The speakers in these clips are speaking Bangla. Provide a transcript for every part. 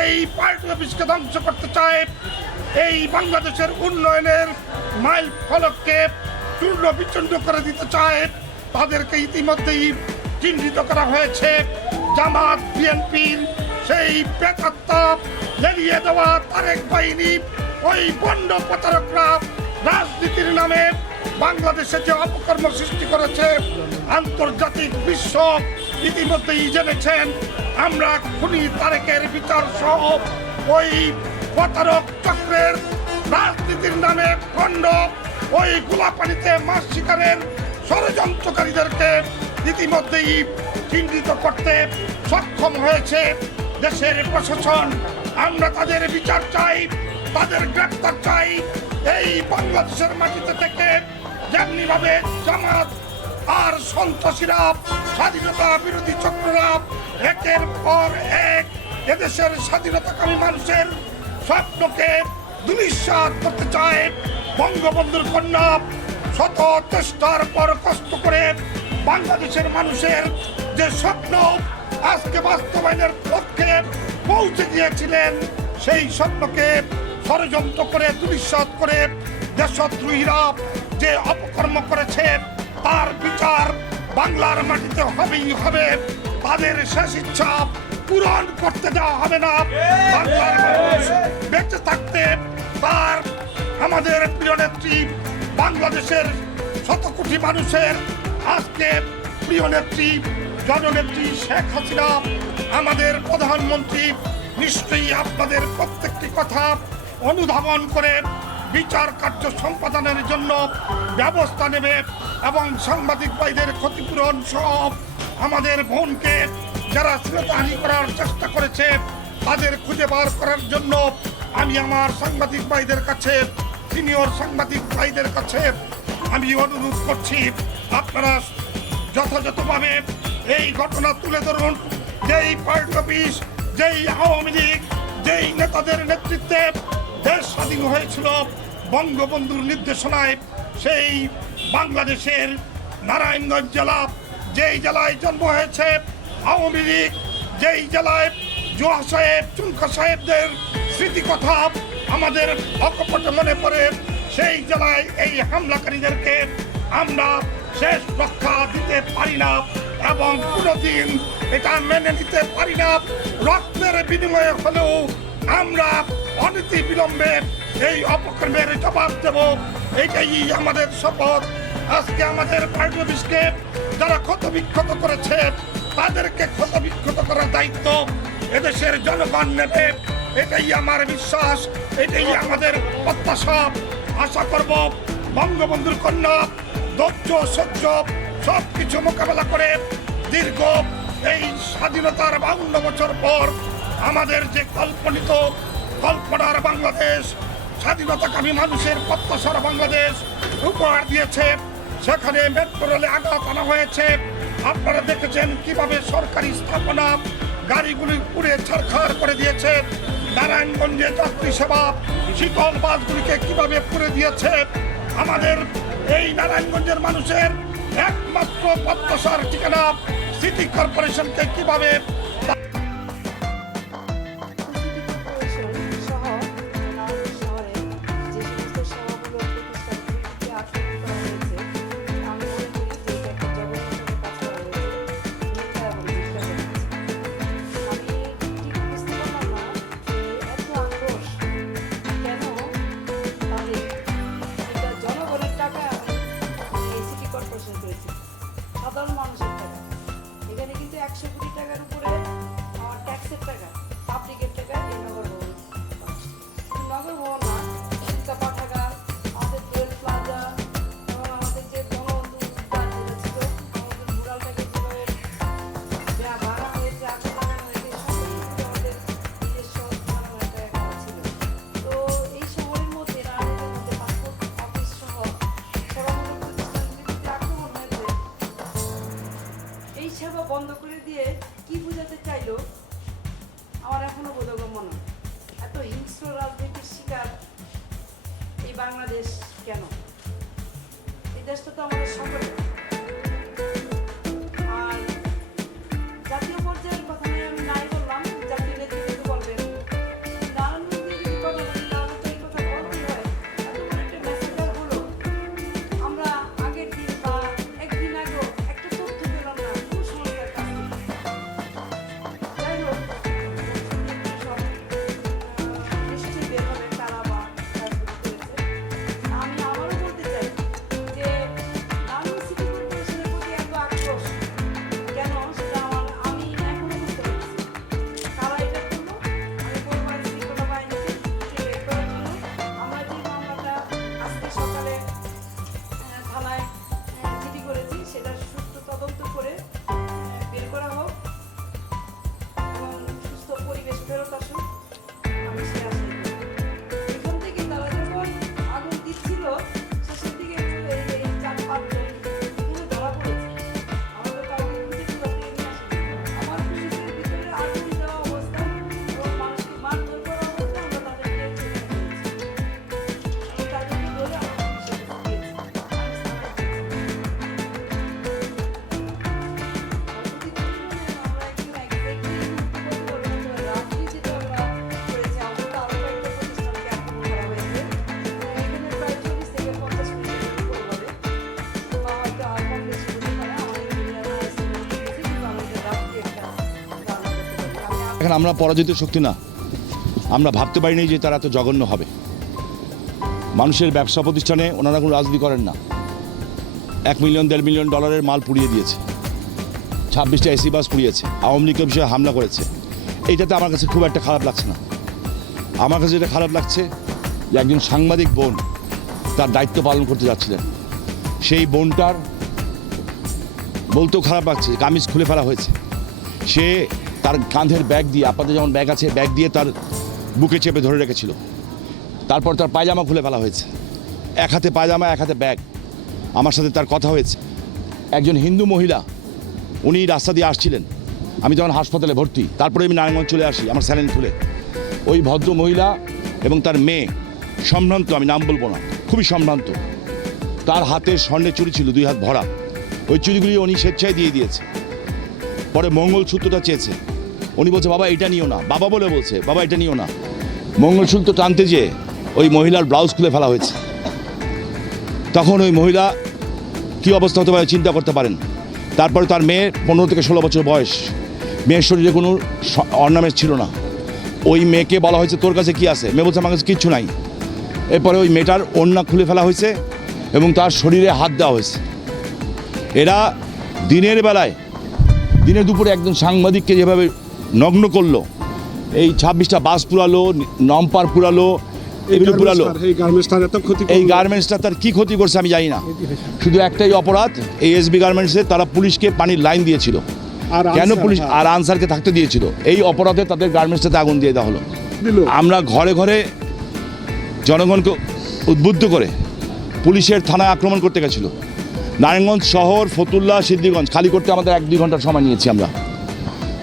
এই পার্টি অফিসকে ধ্বংস করতে চায়, এই বাংলাদেশের উন্নয়নের মাইল ফলককে চূর্ণ বিচূর্ণ করে দিতে চায়, তাদেরকে ইতিমধ্যেই চিহ্নিত করা হয়েছে। জামাত বিএনপির সেই প্রেতাত্মা লেলিয়ে দেওয়া তারেক বাহিনী, ওই বন্ড প্রতারকরা রাজনীতির নামে বাংলাদেশে যে অপকর্ম সৃষ্টি করেছে, আন্তর্জাতিক বিশ্ব ইতিমধ্যেই জেনেছেন। আমরা খুনি তারেকের বিচার সহ ওই প্রতারক চক্রের রাজনীতির নামে খণ্ড ওই গোলাপানিতে মাছ শিকারের ষড়যন্ত্রকারীদেরকে ইতিমধ্যেই চিহ্নিত করতে সক্ষম হয়েছে দেশের প্রশাসন। আমরা তাদের বিচার চাই, তাদের গ্রেপ্তার চাই। এই বাংলাদেশের মাটিতে থেকে যেমনি ভাবে জামাত আর সন্ত্রাসীরা, স্বাধীনতা বিরোধী চক্ররা একের পর এক এদেশের স্বাধীনতাকামী মানুষের স্বপ্নকে দুলিশ্বাস করতে চায়, বঙ্গবন্ধুর কন্যা শত চেষ্টার পর কষ্ট করে বাংলাদেশের মানুষের যে স্বপ্ন আজকে বাস্তবায়নের পক্ষে পৌঁছে গিয়েছিলেন, সেই স্বপ্নকে ষড়যন্ত্র করে দুলিশ্বাস করে দেশদ্রোহীরা যে অপকর্ম করেছে, তার বিচার বাংলার মাটিতে হবেই হবে। তাদের শেষ ইচ্ছা পূরণ করতে দেওয়া হবে না। বাংলার মানুষ বেঁচে থাকতে তার আমাদের প্রিয় নেত্রী, বাংলাদেশের শত কোটি মানুষের আজকে প্রিয় নেত্রী, জননেত্রী শেখ হাসিনা, আমাদের প্রধানমন্ত্রী নিশ্চয়ই আপনাদের প্রত্যেকটি কথা অনুধাবন করে বিচার কার্য সম্পাদনের জন্য ব্যবস্থা নেবে এবং সাংবাদিক ভাইদের ক্ষতিপূরণ সহ আমাদের বোনকে যারা শ্লীলতাহানি করার চেষ্টা করেছে তাদের খুঁজে বার করার জন্য আমি আমার সাংবাদিক ভাইদের কাছে, সিনিয়র সাংবাদিক ভাইদের কাছে আমি অনুরোধ করছি, আপনারা যথাযথভাবে এই ঘটনা তুলে ধরুন। যেই পার্টি অফিস, যেই আওয়ামী লীগ, যেই নেতাদের নেতৃত্বে দেশ স্বাধীন হয়েছিল বঙ্গবন্ধুর নির্দেশনায়, সেই বাংলাদেশের নারায়ণগঞ্জ জেলা, যেই জেলায় জন্ম হয়েছে আওয়ামী লীগ, যেই জেলায় জোয়া সাহেব, চুনকা সাহেবদের স্মৃতিকথা আমাদের অকপটে মনে পড়ে, সেই জেলায় এই হামলাকারীদেরকে আমরা শেষ রক্ষা দিতে পারি না এবং কোনোদিন এটা মেনে নিতে পারি না। রক্তের বিনিময়ে হলেও আমরা অনতি বিলম্বে এই অপকর্মের জবাব দেব, এটাই আমাদের শপথ। আজকে আমাদের পার্টি অফিসকে যারা ক্ষতবিক্ষত করেছে তাদেরকে ক্ষতবিক্ষত করার দায়িত্ব এদেশের জনগণ নেবে, এটাই আমার বিশ্বাস, এটাই আমাদের প্রত্যাশা। আশা করব বঙ্গবন্ধুর কন্যা ধৈর্য সহ্য সব কিছু মোকাবেলা করে দীর্ঘ এই স্বাধীনতার 52 বছর পর আমাদের যে কল্পনার বাংলাদেশ, স্বাধীনতাকামী মানুষের প্রত্যাশার বাংলাদেশ উপহার দিয়েছে, সেখানে মেট্রো রেলে আঘাত আনা হয়েছে। আপনারা দেখেছেন কিভাবে সরকারি স্থাপনা গাড়িগুলি পুড়ে ছারখার করে দিয়েছে, নারায়ণগঞ্জে যাত্রী সেবা শীতল বাসগুলিকে কিভাবে পুড়ে দিয়েছে। আমাদের এই নারায়ণগঞ্জের মানুষের একমাত্র প্রত্যাশার ঠিকানা সিটি কর্পোরেশনকে কিভাবে সাধারণ মানুষের টাকা, এখানে কিন্তু 100 কোটি টাকার উপরে আমার ট্যাক্সের টাকা, পাবলিকের টাকা এই নগর ভবন। নগর ভবন না, চিন্তা পাঠাগার, আমাদের টুয়েল প্লাজা এবং আমাদের যে বঙ্গবন্ধু উদ্যান যেটা ছিল, আমাদের মুরালটাকে যেভাবে ভাড়া হয়েছে, আগুন লাগানো হয়েছে, আমাদের নিজস্ব জনগণের টাকা ছিল। তো এই শহরের মধ্যে রাজনীতির মধ্যে পাসপোর্ট অফিস সহ সরকারি প্রতিষ্ঠানগুলিতে আক্রমণ হয়েছে। এই সেবা বন্ধ করে দিয়ে কি বোঝাতে চাইলো আমার এখনো বোধগম্য নয়। এত হিংস্র রাজনীতির শিকার এই বাংলাদেশ কেন? এই দেশটা তো আমাদের সকলে। আর জাতীয় পর্যায়ের কথা নিয়ে আমি নাই বললাম, জাতীয় নেতৃত্ব বলবেন। এখন আমরা পরাজিত শক্তি না, আমরা ভাবতে পারিনি যে তারা এত জঘন্য হবে। মানুষের ব্যবসা প্রতিষ্ঠানে ওনারা কোনো রাজনীতি করেন না। 1 মিলিয়ন 1.5 মিলিয়ন ডলারের মাল পুড়িয়ে দিয়েছে, 26টা এসি বাস পুড়িয়েছে, আওয়ামী লীগের বিষয়ে হামলা করেছে। এইটাতে আমার কাছে খুব একটা খারাপ লাগছে না। আমার কাছে যেটা খারাপ লাগছে যে একজন সাংবাদিক বোন তার দায়িত্ব পালন করতে যাচ্ছিলেন, সেই বোনটার বলতেও খারাপ লাগছে, কামিজ খুলে ফেলা হয়েছে। সে তার কাঁধের ব্যাগ দিয়ে, আপনাদের যেমন ব্যাগ আছে, ব্যাগ দিয়ে তার বুকে চেপে ধরে রেখেছিল। তারপর তার পায়জামা খুলে ফেলা হয়েছে, এক হাতে পায়জামা এক হাতে ব্যাগ। আমার সাথে তার কথা হয়েছে। একজন হিন্দু মহিলা, উনি রাস্তা দিয়ে আসছিলেন, আমি তখন হাসপাতালে ভর্তি, তারপরে আমি নারায়ণগঞ্জ চলে আসি আমার স্যালাইন খুলে। ওই ভদ্র মহিলা এবং তার মেয়ে সম্ভ্রান্ত, আমি নাম বলবো না, খুবই সম্ভ্রান্ত। তার হাতে স্বর্ণের চুড়ি ছিল 2 হাত ভরা, ওই চুড়িগুলি উনি স্বেচ্ছায় দিয়ে দিয়েছে। পরে মঙ্গলসূত্রটা চেয়েছে, উনি বলছে বাবা এটা নিও না, বাবা বলে বলছে বাবা এটা নিও না। মঙ্গলসূত্র টানতে যেয়ে ওই মহিলার ব্লাউজ খুলে ফেলা হয়েছে। তখন ওই মহিলা কী অবস্থা হতে পারে চিন্তা করতে পারেন। তারপরে তার মেয়ে 15 থেকে 16 বছর বয়স, মেয়ের শরীরে কোনো অর্নামেন্ট ছিল না। ওই মেয়েকে বলা হয়েছে তোর কাছে কি আছে, মেয়ে বলছে আমার কাছে কিচ্ছু নাই। এরপরে ওই মেয়েটার ওড়না খুলে ফেলা হয়েছে এবং তার শরীরে হাত দেওয়া হয়েছে। এরা দিনের বেলায়, দিনে দুপুরে একজন সাংবাদিককে যেভাবে নগ্ন করলো, এই 26টা বাস পুরালো, নাম্পার পুরালো, এগুলো পুরালো। এই গার্মেন্টসটা তার কি ক্ষতি করছে আমি জানি না। শুধু একটাই অপরাধ, এই এসবি গার্মেন্টসে তারা পুলিশকে পানির লাইন দিয়েছিল, কেন পুলিশ আর আনসারকে থাকতে দিয়েছিল, এই অপরাধে তাদের গার্মেন্টসটাতে আগুন দিয়ে দেওয়া হলো। আমরা ঘরে ঘরে জনগণকে উদ্বুদ্ধ করে পুলিশের থানায় আক্রমণ করতে গেছিল। নারায়ণগঞ্জ শহর, ফতুল্লা, সিদ্ধিগঞ্জ খালি করতে আমাদের 1-2 ঘন্টার সময় নিয়েছি আমরা,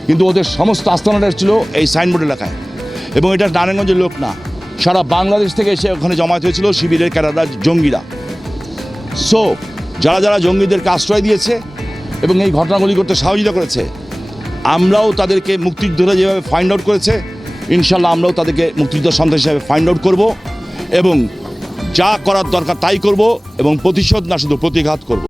কিন্তু ওদের সমস্ত আস্তানাটা ছিল এই সাইনবোর্ড এলাকায়। এবং এটা নারায়ণগঞ্জের লোক না, সারা বাংলাদেশ থেকে এসে ওখানে জমায়েত হয়েছিল শিবিরের ক্যাডাররা, জঙ্গিরা। সো যারা যারা জঙ্গিদেরকে আশ্রয় দিয়েছে এবং এই ঘটনাগুলি করতে সহযোগিতা করেছে, আমরাও তাদেরকে মুক্তিযোদ্ধা যেভাবে ফাইন্ড আউট করেছে, ইনশাল্লাহ আমরাও তাদেরকে মুক্তিযোদ্ধা সন্ত্রাসী হিসাবে ফাইন্ড আউট করবো এবং যা করার দরকার তাই করব এবং প্রতিশোধ না শুধু প্রতিঘাত করব।